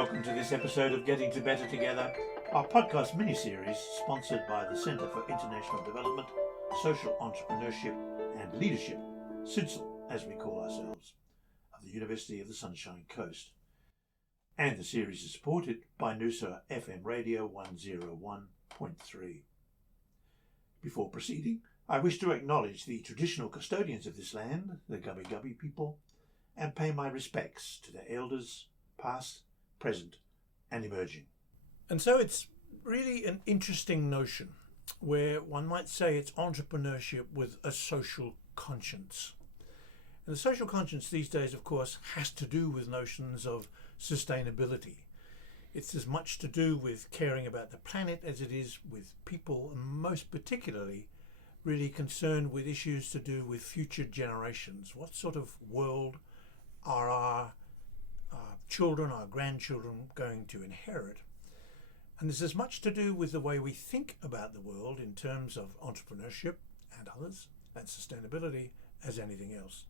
welcome to this episode of Getting to Better Together, our podcast mini-series sponsored by the Centre for International Development, Social Entrepreneurship and Leadership, CIDSL as we call ourselves, of the University of the Sunshine Coast. And the series is supported by Noosa FM Radio 101.3. Before proceeding, I wish to acknowledge the traditional custodians of this land, the Gubbi Gubbi people, and pay my respects to their elders, past, present, and emerging. And so it's really an interesting notion, where one might say it's entrepreneurship with a social conscience. And the social conscience these days, of course, has to do with notions of sustainability. It's as much to do with caring about the planet as it is with people, and most particularly really concerned with issues to do with future generations. What sort of world are our children, our grandchildren going to inherit? And there's as much to do with the way we think about the world in terms of entrepreneurship and others and sustainability as anything else.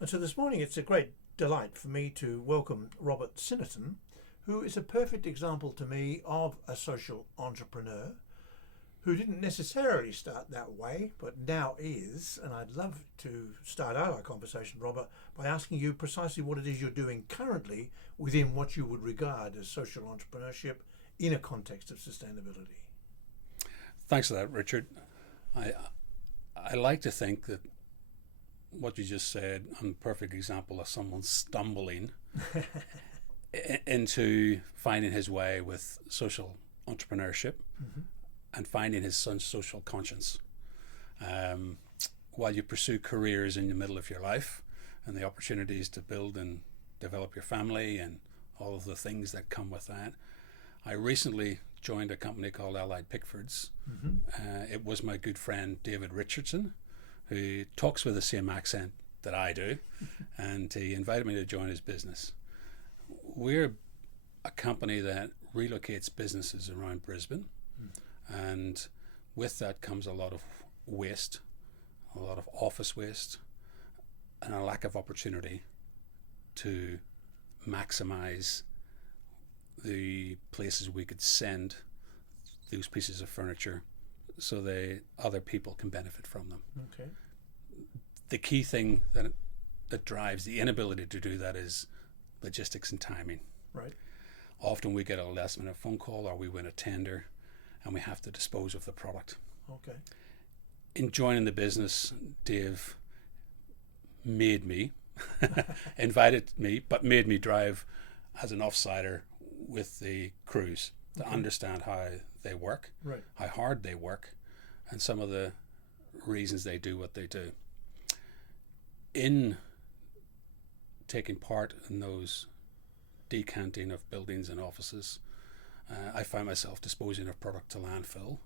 And so this morning it's a great delight for me to welcome Robert Sinnerton, who is a perfect example to me of a social entrepreneur who didn't necessarily start that way, but now is. And I'd love to start out our conversation, Robert, by asking you precisely what it is you're doing currently within what you would regard as social entrepreneurship in a context of sustainability. Thanks for that, Richard. I like to think that what you just said, I'm a perfect example of someone stumbling into finding his way with social entrepreneurship. Mm-hmm. And finding his son's social conscience while you pursue careers in the middle of your life and the opportunities to build and develop your family and all of the things that come with that. I recently joined a company called Allied Pickfords. Mm-hmm. It was my good friend David Richardson, who talks with the same accent that I do, and he invited me to join his business. We're a company that relocates businesses around Brisbane. And with that comes a lot of waste, a lot of office waste, and a lack of opportunity to maximize the places we could send those pieces of furniture so other people can benefit from them. Okay. The key thing that drives the inability to do that is logistics and timing. Right. Often we get a last minute phone call or we win a tender and we have to dispose of the product. Okay. In joining the business, Dave made me, invited me, but made me drive as an offsider with the crews to understand how they work, right, how hard they work, and some of the reasons they do what they do. In taking part in those decanting of buildings and offices, I found myself disposing of product to landfill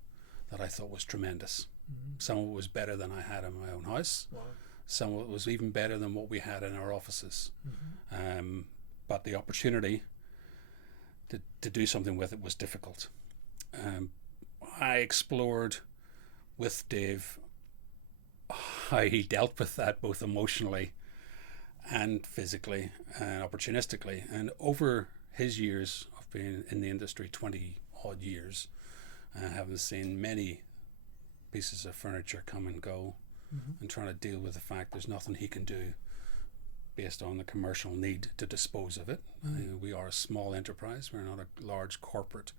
that I thought was tremendous. Mm-hmm. Some of it was better than I had in my own house. Wow. Some of it was even better than what we had in our offices. Mm-hmm. But the opportunity to do something with it was difficult. I explored with Dave how he dealt with that both emotionally and physically and opportunistically. And over his years of being in the industry, 20 odd years, having seen many pieces of furniture come and go, mm-hmm. and trying to deal with the fact there's nothing he can do based on the commercial need to dispose of it. Mm-hmm. We are a small enterprise. We're not a large corporate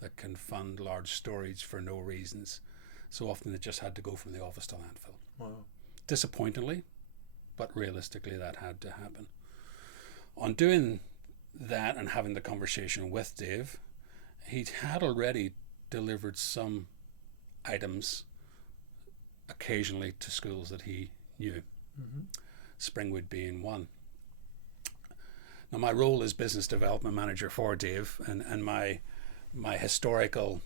that can fund large storage for no reasons. So often it just had to go from the office to landfill. Wow. Disappointingly, but realistically that had to happen. On doing that and having the conversation with Dave, he had already delivered some items occasionally to schools that he knew, mm-hmm. Springwood being one. Now my role as business development manager for Dave and my historical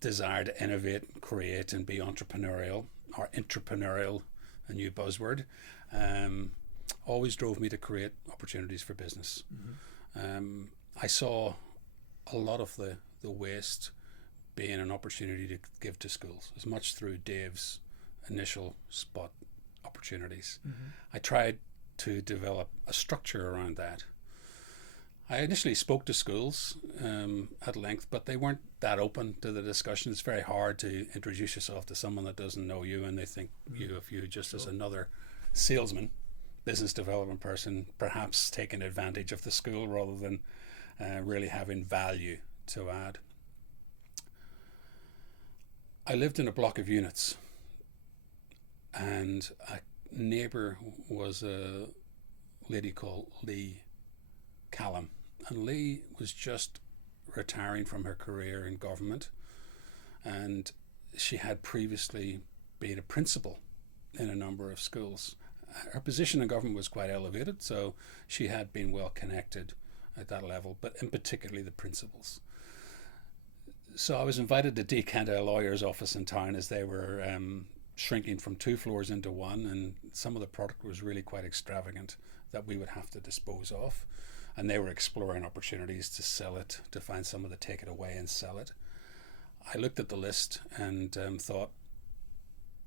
desire to innovate, create and be entrepreneurial, or intrapreneurial, a new buzzword, always drove me to create opportunities for business. Mm-hmm. I saw a lot of the waste being an opportunity to give to schools, as much through Dave's initial spot opportunities. Mm-hmm. I tried to develop a structure around that. I initially spoke to schools at length, but they weren't that open to the discussion. It's very hard to introduce yourself to someone that doesn't know you, and they think of you just as another salesman, business development person, perhaps taking advantage of the school rather than really having value to add. I lived in a block of units, and a neighbour was a lady called Lee Callum, and Lee was just retiring from her career in government, and she had previously been a principal in a number of schools. Her position in government was quite elevated, so she had been well connected at that level, but in particularly the principals. So I was invited to decant a lawyer's office in town as they were shrinking from 2 floors into 1, and some of the product was really quite extravagant that we would have to dispose of. And they were exploring opportunities to sell it, to find someone to take it away and sell it. I looked at the list and thought,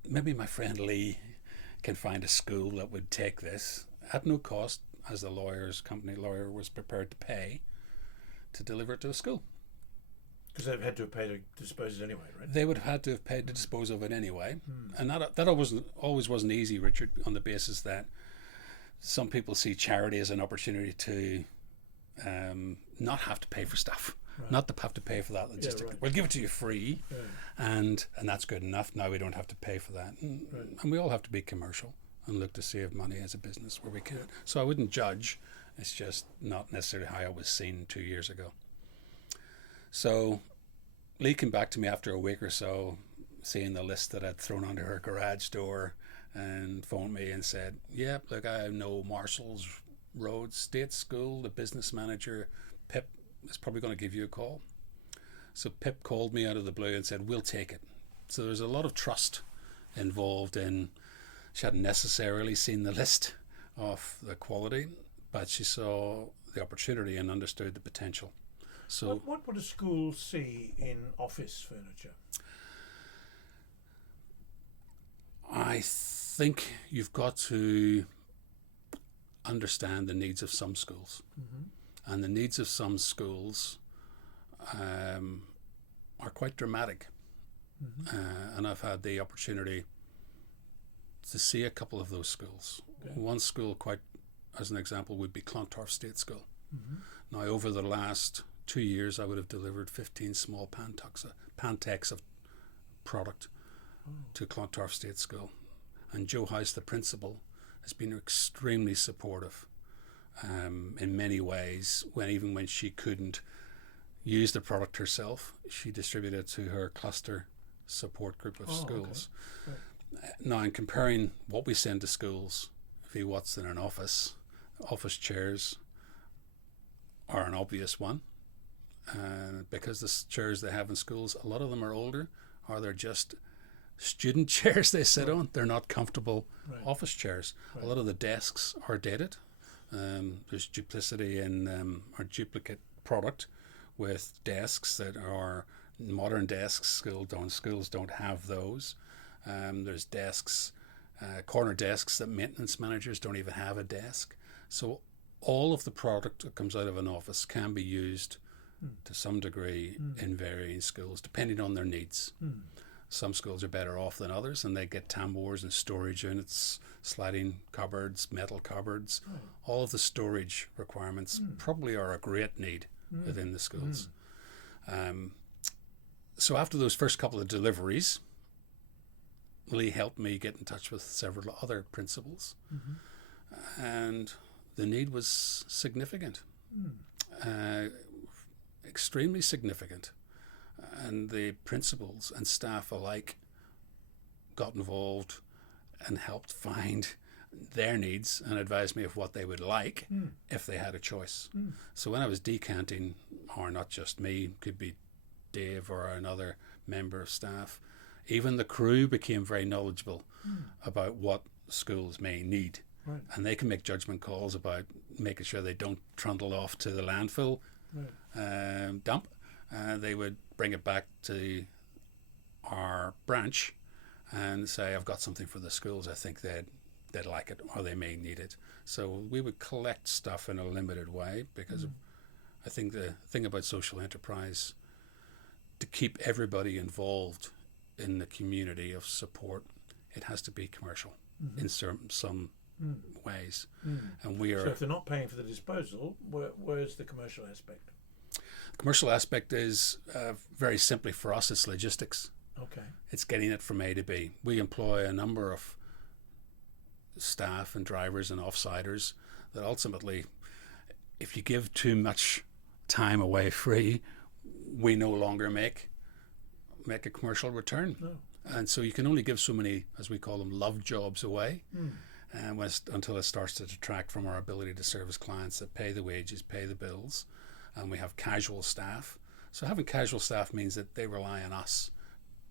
maybe my friend Lee can find a school that would take this at no cost, as the company lawyer was prepared to pay to deliver it to a school. Because they've had to pay to dispose it anyway, right? They would have had to have paid to dispose of it anyway. And that always wasn't easy, Richard, on the basis that some people see charity as an opportunity to not have to pay for stuff, not to have to pay for that logistic. We'll give it to you free, and that's good enough. Now we don't have to pay for that, and we all have to be commercial and look to save money as a business where we can. So I wouldn't judge. It's just not necessarily how I was seen 2 years ago. So Lee came back to me after a week or so, seeing the list that I'd thrown onto her garage door, and phoned me and said, "Yeah, look, I know Marshall's Road State School, the business manager, Pip, is probably going to give you a call." So Pip called me out of the blue and said, "We'll take it." So there's a lot of trust involved in, she hadn't necessarily seen the list of the quality, but she saw the opportunity and understood the potential. So what would a school see in office furniture? I think you've got to understand the needs of some schools. And the needs of some schools are quite dramatic. And I've had the opportunity to see a couple of those schools. One school, quite as an example, would be Clontarf State School. Now, over the last 2 years, I would have delivered 15 small Pantex of product to Clontarf State School. And Joe House, the principal, has been extremely supportive in many ways. Even when she couldn't use the product herself, she distributed it to her cluster support group of schools. Now, in comparing what we send to schools v what's in an office chairs are an obvious one. Because the chairs they have in schools, a lot of them are older, or they're just student chairs they sit on. They're not comfortable office chairs. A lot of the desks are dated. There's duplicity in or duplicate product with desks that are modern desks. Schools don't have those. There's desks, corner desks that maintenance managers don't even have a desk. So all of the product that comes out of an office can be used to some degree in varying schools, depending on their needs. Some schools are better off than others, and they get tambours and storage units, sliding cupboards, metal cupboards. All of the storage requirements probably are a great need within the schools. So after those first couple of deliveries, Lee helped me get in touch with several other principals, and the need was significant. Extremely significant, and the principals and staff alike got involved and helped find their needs and advised me of what they would like if they had a choice. So when I was decanting, or not just me, could be Dave or another member of staff, even the crew became very knowledgeable about what schools may need, and they can make judgment calls about making sure they don't trundle off to the landfill dump. They would bring it back to our branch and say, "I've got something for the schools. I think they'd like it, or they may need it." So we would collect stuff in a limited way because I think the thing about social enterprise, to keep everybody involved in the community of support, it has to be commercial in some ways. And we are. So if they're not paying for the disposal, where's the commercial aspect? The commercial aspect is very simply for us, it's logistics. Okay. It's getting it from A to B. We employ a number of staff and drivers and offsiders that ultimately, if you give too much time away free, we no longer make a commercial return. No. And so you can only give so many, as we call them, love jobs away, and until it starts to detract from our ability to service clients that pay the wages, pay the bills, and we have casual staff. So having casual staff means that they rely on us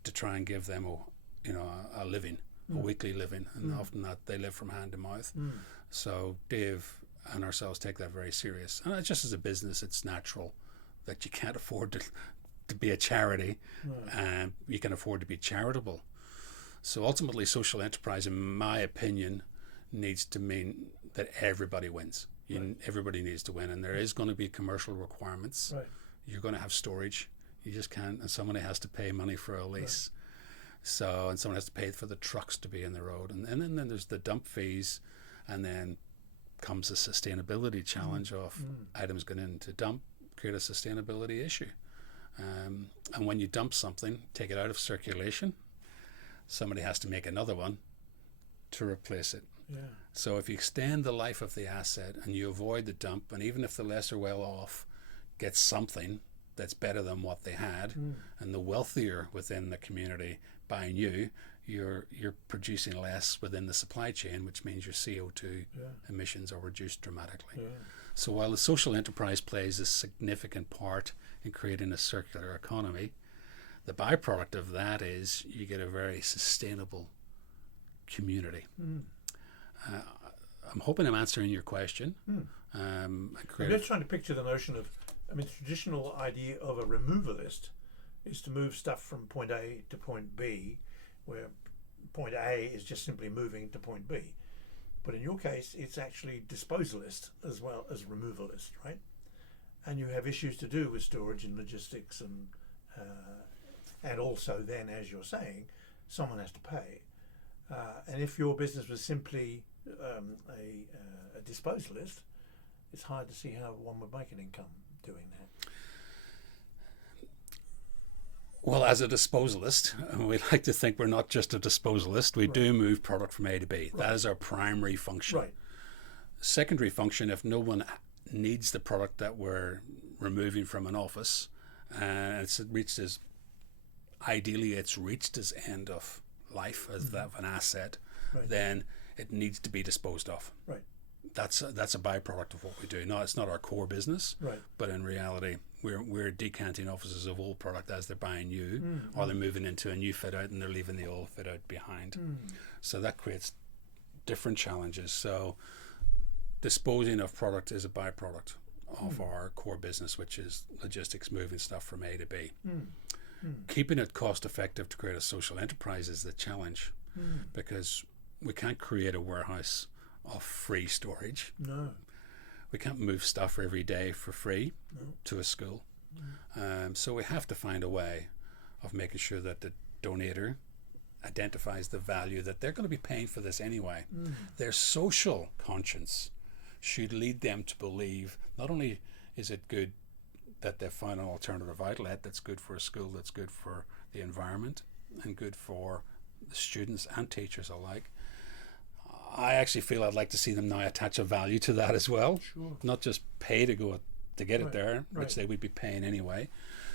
to try and give them a living, a weekly living, and often that they live from hand to mouth. So Dave and ourselves take that very serious. And just as a business, it's natural that you can't afford to be a charity, and you can afford to be charitable. So ultimately, social enterprise, in my opinion, needs to mean that everybody wins. Everybody needs to win, and there is going to be commercial requirements. Right. You're going to have storage. You just can't, and somebody has to pay money for a lease. So, and someone has to pay for the trucks to be in the road, and then there's the dump fees, and then comes the sustainability challenge of items going into dump, create a sustainability issue. And when you dump something, take it out of circulation, somebody has to make another one to replace it. Yeah. So if you extend the life of the asset and you avoid the dump, and even if the lesser well off gets something that's better than what they had, and the wealthier within the community buy new, you're producing less within the supply chain, which means your CO2 emissions are reduced dramatically. Yeah. So while the social enterprise plays a significant part in creating a circular economy, the byproduct of that is you get a very sustainable community. I'm hoping I'm answering your question. I'm just trying to picture the notion of, the traditional idea of a removalist is to move stuff from point A to point B, where point A is just simply moving to point B. But in your case, it's actually disposalist as well as removalist, right? And you have issues to do with storage and logistics, and also then, as you're saying, someone has to pay. And if your business was simply a disposalist, it's hard to see how one would make an income doing that. Well, as a disposalist, we like to think we're not just a disposalist. We do move product from A to B. That is our primary function. Right. Secondary function, if no one needs the product that we're removing from an office, and ideally it's reached its end of life as that of an asset, then it needs to be disposed of. Right. That's a byproduct of what we do. No, it's not our core business, but in reality, we're decanting offices of old product as they're buying new, or they're moving into a new fit out and they're leaving the old fit out behind. So that creates different challenges. So disposing of product is a byproduct of our core business, which is logistics, moving stuff from A to B. Keeping it cost effective to create a social enterprise is the challenge, because we can't create a warehouse of free storage. No. We can't move stuff every day for free to a school. So we have to find a way of making sure that the donator identifies the value that they're going to be paying for this anyway. Their social conscience should lead them to believe not only is it good that they've found an alternative outlet that's good for a school, that's good for the environment and good for the students and teachers alike. I actually feel I'd like to see them now attach a value to that as well. Sure. Not just pay to get it there, which they would be paying anyway.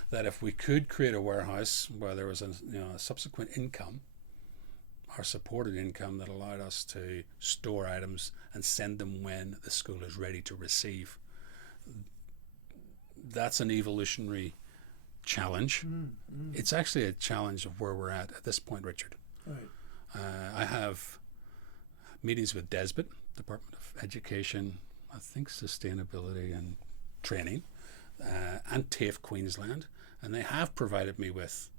That if we could create a warehouse where there was a subsequent income, or supported income that allowed us to store items and send them when the school is ready to receive. That's an evolutionary challenge. It's actually a challenge of where we're at this point, Richard. Right. I have meetings with DESBIT, Department of Education, I think Sustainability and Training, and TAFE Queensland, and they have provided me with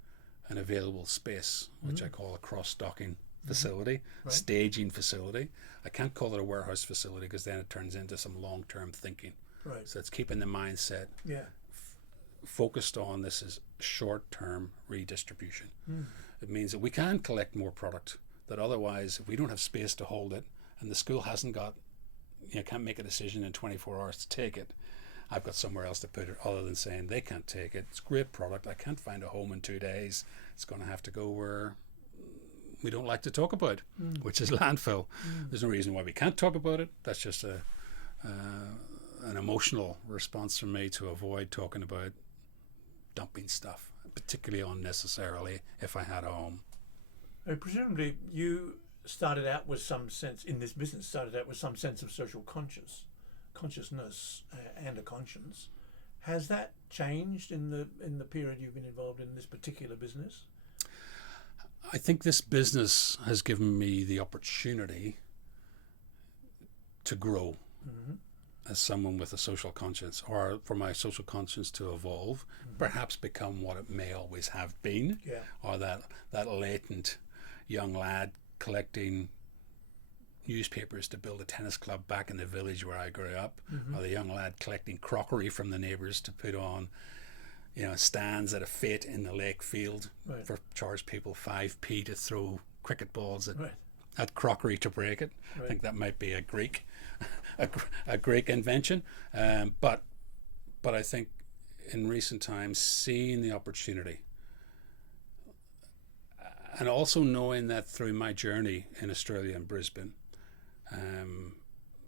an available space, which I call a cross-docking facility, staging facility. I can't call it a warehouse facility because then it turns into some long-term thinking. Right. So it's keeping the mindset Yeah. focused on this is short-term redistribution. It means that we can collect more product, that otherwise if we don't have space to hold it and the school hasn't got, can't make a decision in 24 hours to take it, I've got somewhere else to put it other than saying they can't take it. It's great product. I can't find a home in 2 days. It's going to have to go where we don't like to talk about, which is landfill. There's no reason why we can't talk about it. That's just an emotional response from me to avoid talking about dumping stuff, particularly unnecessarily if I had a home. Presumably you started out with some sense in this business, some sense of social consciousness and a conscience. Has that changed in the period you've been involved in this particular business? I think this business has given me the opportunity to grow as someone with a social conscience, or for my social conscience to evolve, perhaps become what it may always have been, or that latent young lad collecting newspapers to build a tennis club back in the village where I grew up, or the young lad collecting crockery from the neighbours to put on stands at a fete in the lake field for charge people 5p to throw cricket balls at crockery to break it. I think that might be a Greek invention, but I think in recent times seeing the opportunity, and also knowing that through my journey in Australia and Brisbane,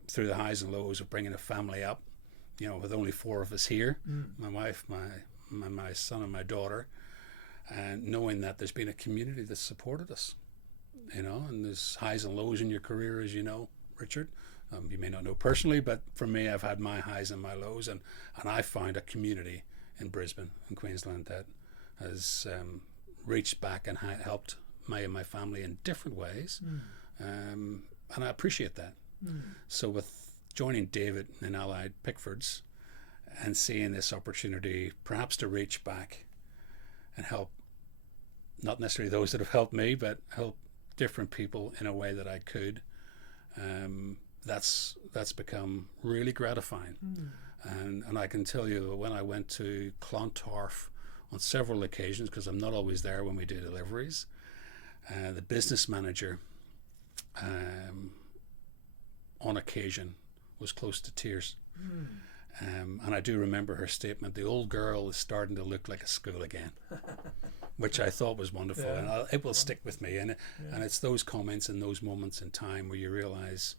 through the highs and lows of bringing a family up, with only 4 of us here, my wife, my son and my daughter, and knowing that there's been a community that supported us, and there's highs and lows in your career, as you know, Richard. You may not know personally, but for me, I've had my highs and my lows, and I found a community in Brisbane and Queensland that has reached back and helped me and my family in different ways, and I appreciate that. So with joining David in Allied Pickfords and seeing this opportunity perhaps to reach back and help, not necessarily those that have helped me, but help different people in a way that I could, that's become really gratifying. And I can tell you that when I went to Clontarf on several occasions, because I'm not always there when we do deliveries, the business manager on occasion was close to tears. And I do remember her statement, the old girl is starting to look like a school again, which I thought was wonderful, and it will stick with me. And it's those comments and those moments in time where you realize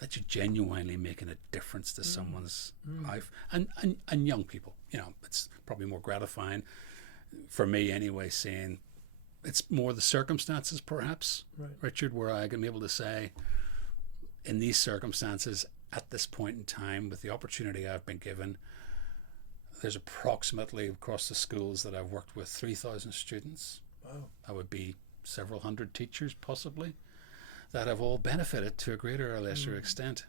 that you're genuinely making a difference to someone's life, and young people. It's probably more gratifying for me anyway, saying it's more the circumstances perhaps, Richard, where I can be able to say, in these circumstances at this point in time, with the opportunity I've been given, there's approximately across the schools that I've worked with 3,000 students. Wow. That would be several hundred teachers possibly, that have all benefited to a greater or lesser extent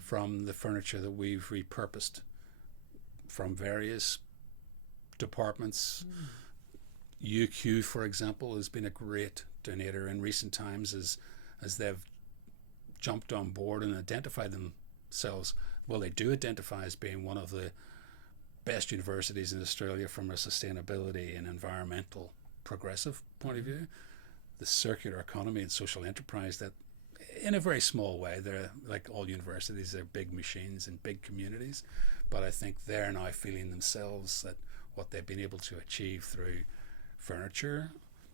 from the furniture that we've repurposed from various departments. UQ, for example, has been a great donator in recent times as they've jumped on board and identified themselves. Well, they do identify as being one of the best universities in Australia from a sustainability and environmental progressive point of view. The circular economy and social enterprise, that in a very small way, they're like all universities, they're big machines and big communities, but I think they're now feeling themselves that what they've been able to achieve through furniture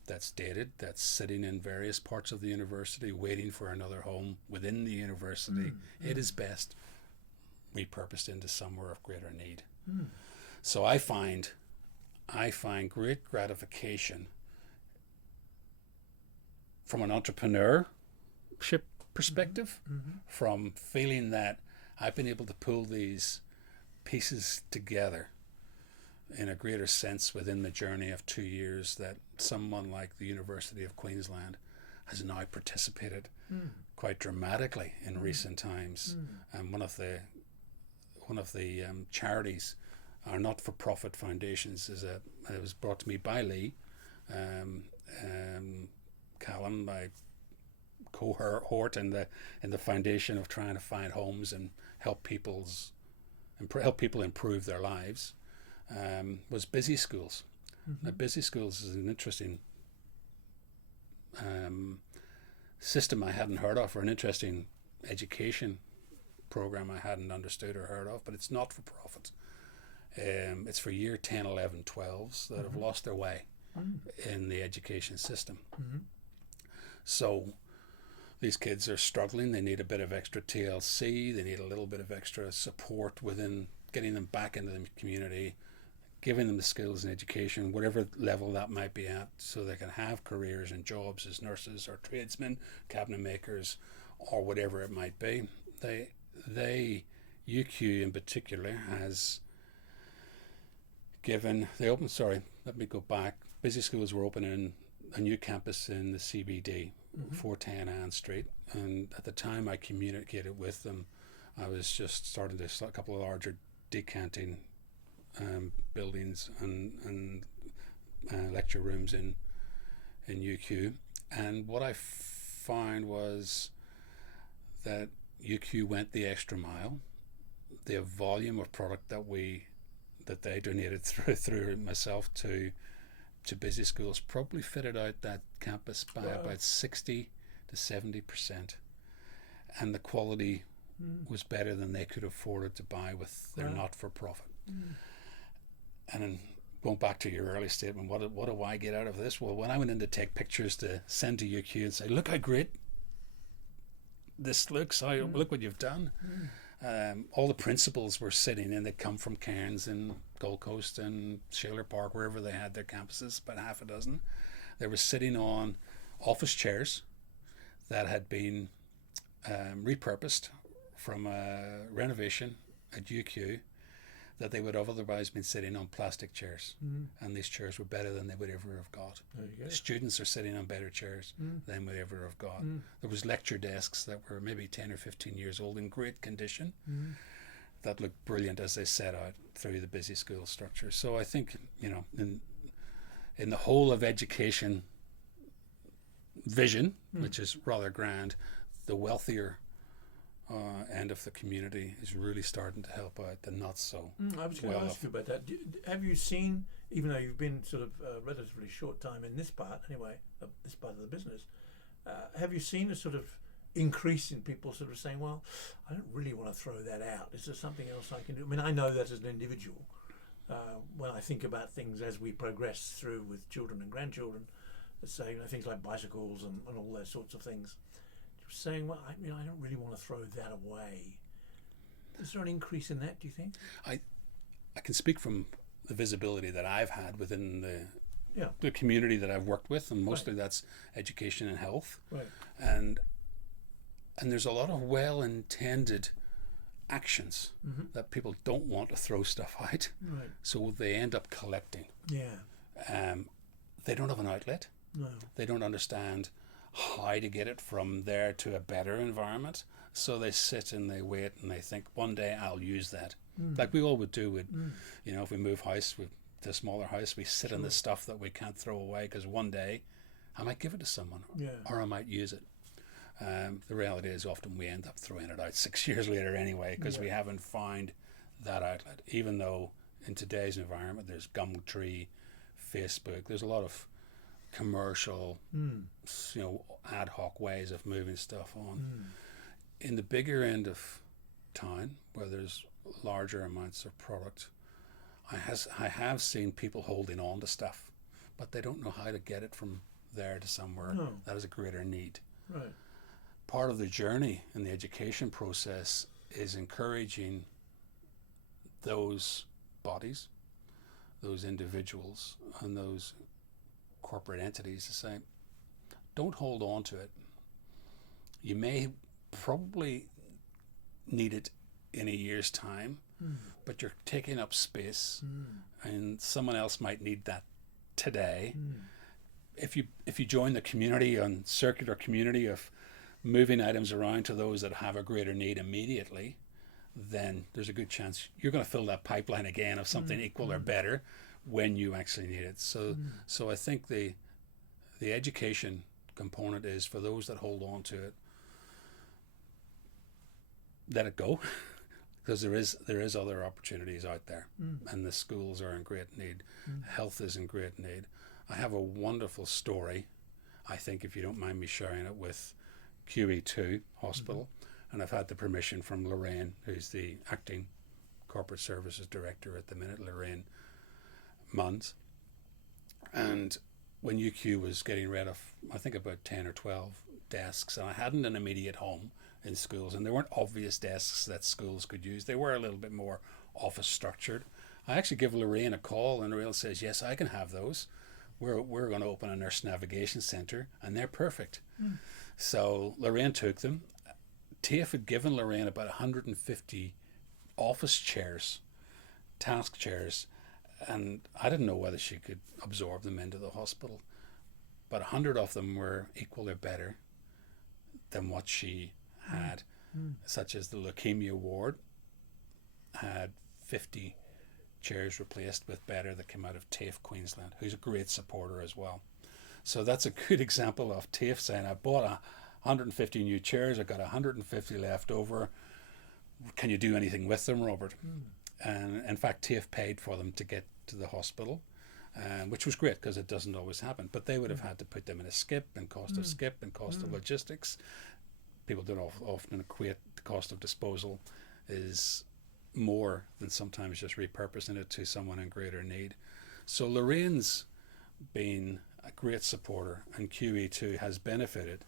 that's dated, that's sitting in various parts of the university waiting for another home within the university, it is best repurposed into somewhere of greater need. So I find great gratification from an entrepreneurship perspective, from feeling that I've been able to pull these pieces together in a greater sense within the journey of 2 years, that someone like the University of Queensland has now participated quite dramatically in recent times. And one of the charities, our not-for-profit foundations, it was brought to me by Lee Callum, my cohort in the foundation of trying to find homes and help people's help people improve their lives, was busy schools. Now, busy schools is an interesting system I hadn't heard of, or an interesting education program I hadn't understood or heard of, but it's not for profit. It's for year 10, 11, 12s that have lost their way in the education system. So these kids are struggling. They need a bit of extra TLC. They need a little bit of extra support within getting them back into the community, giving them the skills and education, whatever level that might be at, so they can have careers and jobs as nurses or tradesmen, cabinet makers, or whatever it might be. UQ in particular has given, busy schools were opening a new campus in the CBD, 410 Ann Street, and at the time I communicated with them, I was just starting to a couple of larger decanting buildings and lecture rooms in UQ, and what I found was that UQ went the extra mile. The volume of product that they donated through myself to busy schools probably fitted out that campus by about 60 to 70%, and the quality was better than they could afford to buy with their not-for-profit. And then going back to your early statement, what do I get out of this? Well, when I went in to take pictures to send to UQ and say, look how great this looks, look what you've done. All the principals were sitting in. They come from Cairns and Gold Coast and Shaler Park, wherever they had their campuses, about half a dozen. They were sitting on office chairs that had been repurposed from a renovation at UQ, that they would have otherwise been sitting on plastic chairs, and these chairs were better than they would ever have got. The students are sitting on better chairs than we ever have got. There was lecture desks that were maybe 10 or 15 years old in great condition that looked brilliant as they set out through the busy school structure. So I think, in the whole of education vision, which is rather grand, the wealthier end of the community is really starting to help out the not so I was going to ask you about that. Have you seen, even though you've been sort of a relatively short time in this part anyway, this part of the business, have you seen a sort of increase in people sort of saying, well, I don't really want to throw that out. Is there something else I can do? I mean, I know that as an individual, when I think about things as we progress through with children and grandchildren, let's say things like bicycles and all those sorts of things, saying, well, I don't really want to throw that away. Is there an increase in that, do you think? I can speak from the visibility that I've had within the community that I've worked with, and mostly that's education and health. Right. And there's a lot of well-intended actions that people don't want to throw stuff out. Right. So they end up collecting. Yeah. They don't have an outlet. No. They don't understand how to get it from there to a better environment, so they sit and they wait and they think, one day I'll use that, like we all would do with if we move house to a smaller house, we sit on the stuff that we can't throw away because one day I might give it to someone or I might use it. The reality is often we end up throwing it out 6 years later anyway, because we haven't found that outlet, even though in today's environment there's Gumtree, Facebook, there's a lot of commercial, ad hoc ways of moving stuff on. In the bigger end of town, where there's larger amounts of product, I have seen people holding on to stuff, but they don't know how to get it from there to somewhere that is a greater need. Right. Part of the journey in the education process is encouraging those bodies, those individuals, and those corporate entities to say, don't hold on to it. You may probably need it in a year's time, but you're taking up space, and someone else might need that today. If you join the community on circular community of moving items around to those that have a greater need immediately, then there's a good chance you're going to fill that pipeline again of something equal or better when you actually need it. So I think the education component is for those that hold on to it, let it go. because there is other opportunities out there, and the schools are in great need. Health is in great need. I have a wonderful story, I think, if you don't mind me sharing it, with QE2 Hospital, and I've had the permission from Lorraine, who's the acting corporate services director at the minute, Lorraine Munns. And when UQ was getting rid of, I think, about 10 or 12 desks, and I hadn't an immediate home in schools, and there weren't obvious desks that schools could use. They were a little bit more office structured. I actually give Lorraine a call, and Lorraine says, yes, I can have those. We're going to open a nurse navigation centre, and they're perfect. So Lorraine took them. TAFE had given Lorraine about 150 office chairs, task chairs, and I didn't know whether she could absorb them into the hospital. But 100 of them were equal or better than what she had, such as the leukemia ward had 50 chairs replaced with better that came out of TAFE Queensland, who's a great supporter as well. So that's a good example of TAFE saying, I bought 150 new chairs, I got 150 left over. Can you do anything with them, Robert? And in fact, TAFE paid for them to get to the hospital, which was great because it doesn't always happen. But they would have had to put them in a skip, and cost of skip, and cost of logistics. People don't often equate the cost of disposal is more than sometimes just repurposing it to someone in greater need. So Lorraine's been a great supporter, and QE2 has benefited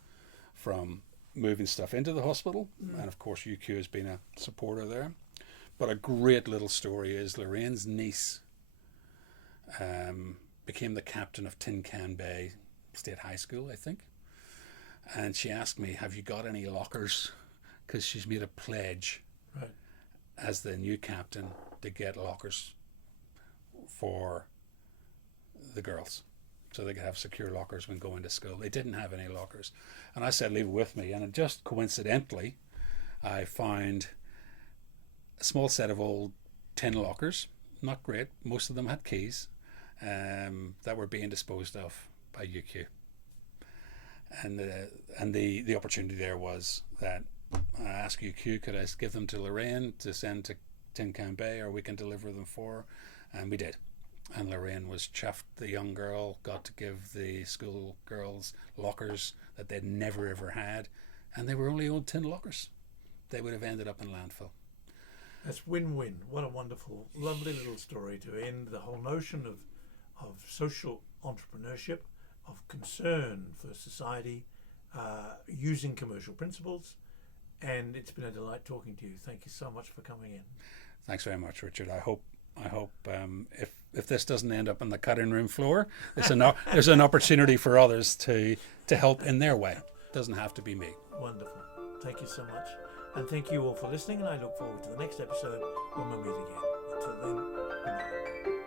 from moving stuff into the hospital, and of course UQ has been a supporter there. But a great little story is Lorraine's niece became the captain of Tin Can Bay State High School, I think, and she asked me, have you got any lockers? Because she's made a pledge as the new captain to get lockers for the girls, so they could have secure lockers when going to school. They didn't have any lockers. And I said, leave it with me. And just coincidentally, I found a small set of old tin lockers, not great. Most of them had keys, that were being disposed of by UQ. And the opportunity there was that I asked UQ, could I give them to Lorraine to send to Tin Can Bay, or we can deliver them for her? And we did. And Lorraine was chuffed. The young girl got to give the school girls lockers that they'd never ever had, and they were only old tin lockers. They would have ended up in landfill. That's win-win. What a wonderful, lovely little story to end the whole notion of social entrepreneurship, of concern for society, using commercial principles. And it's been a delight talking to you. Thank you so much for coming in. Thanks very much, Richard. I hope if this doesn't end up on the cutting room floor, there's an opportunity for others to help in their way. It doesn't have to be me. Wonderful. Thank you so much. And thank you all for listening, and I look forward to the next episode when we meet again. Until then, good night.